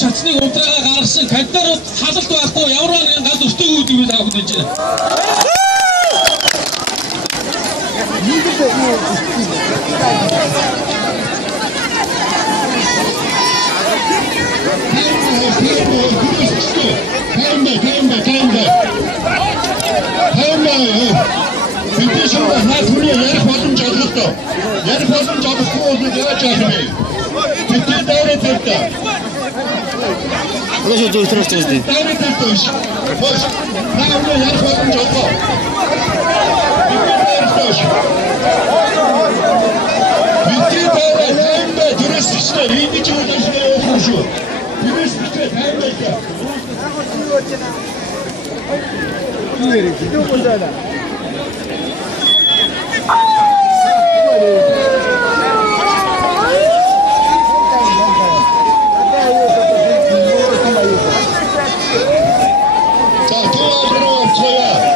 шатны унтраагаа гаргасан кандидатууд халалт байхгүй ямар нэгэн гал өстөйг үүдийг таах гэж байна. Proszę do teraz to zdjęć. 자, 도와주러 쳐야